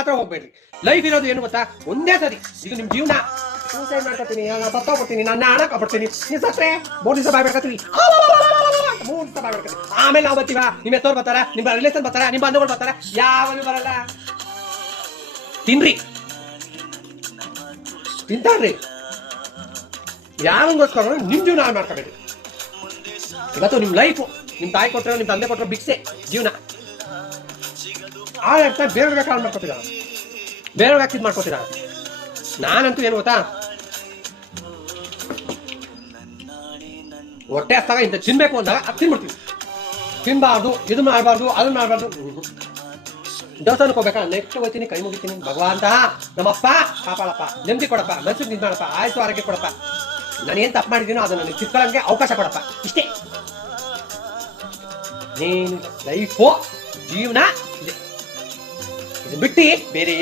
ಮಾತ್ರ ಹೋಗ್ಬೇಡ್ರಿ ಲೈಫ್ ಇರೋದು ಏನು ಗೊತ್ತಾ ಒಂದೇ ಸರಿ ಇದು ನಿಮ್ ಜೀವನ ಸೂಸೈಡ್ ಮಾಡ್ಕೊತೀನಿ ಸತ್ತೋಗ್ಬಿಡ್ತೀನಿ ನನ್ನ ಹಣ ಕಾಪಾಡ್ತೀನಿ ನೀವು ಸತ್ರೆ ಮೂರು ದಿವಸ ಬಾಯ್ ಬಿಡ್ಕೊತೀವಿ ಮೂರು ದಿವಸ ಬಾಯ್ ಬಿಡ್ಕೊತೀವಿ ಆಮೇಲೆ ನಾವು ಬರ್ತೀವ ನಿಮ್ಮ ಎತ್ತೋರ್ ಬರ್ತಾರ ನಿಮ್ಮ ರಿಲೇಷನ್ ಬರ್ತಾರ ನಿಮ್ಮ ಬಂಧುಗಳು ಬರ್ತಾರ ಯಾವನು ಬರಲ್ಲ ತಿನ್ರಿ ತಿಂತಾರ್ರಿ ಯಾರಂಗೋಸ್ಕರ ನಿಮ್ ಜೀವನ ಹಾಳು ಮಾಡ್ಕೋಬೇಡಿ ಇವತ್ತು ನಿಮ್ ಲೈಫ್ ನಿಮ್ ತಾಯಿ ಕೊಟ್ಟರೆ ನಿಮ್ ತಂದೆ ಕೊಟ್ಟರೆ ಬಿಕ್ಸೆ ಜೀವನ ಆ ಅರ್ಥ ಬೇರೆಯವ್ರಿಗೆ ಕಾಲ್ ಮಾಡ್ಕೋತೀರಾ? ಬೇರೆಯವ್ರಿಗೆ ಹಾಕಿದ್ ಮಾಡ್ಕೊತೀರ? ನಾನಂತೂ ಏನು ಗೊತ್ತಾ? ಹೊಟ್ಟೆ ಹಸ್ತಾಗ ಇಂಥ ತಿನ್ಬೇಕು ಅಂದಾಗ ಅದು ತಿನ್ಬಿಡ್ತೀವಿ. ತಿನ್ಬಾರ್ದು, ಇದು ಮಾಡಬಾರ್ದು ಅದನ್ನ ಮಾಡಬಾರ್ದು. ದೇವಸ್ಥಾನಕ್ಕೆ ಹೋಗ್ಬೇಕಾ? ನೆಕ್ಸ್ಟ್ ಹೋಗ್ತೀನಿ, ಕೈ ಮುಗಿತೀನಿ. ಭಗವಂತ, ನಮ್ಮಪ್ಪ ಕಾಪಾಡಪ್ಪ ನೆಮ್ಮದಿ ಕೊಡಪ್ಪ, ಮನ್ಸಿಗೆ ನಿದ್ ಮಾಡಪ್ಪ ಆಯ್ತು ಆರೋಗ್ಯ ಕೊಡಪ್ಪ. ನಾನೇನು ತಪ್ಪು ಮಾಡಿದ್ದೀನೋ ಅದನ್ನು ನನಗೆ ಅವಕಾಶ ಕೊಡಪ್ಪ. ಇಷ್ಟೇ. ನೀನು ಲೈಫು ಜೀವನ ಬಿಟ್ಟು ಬೇರೆ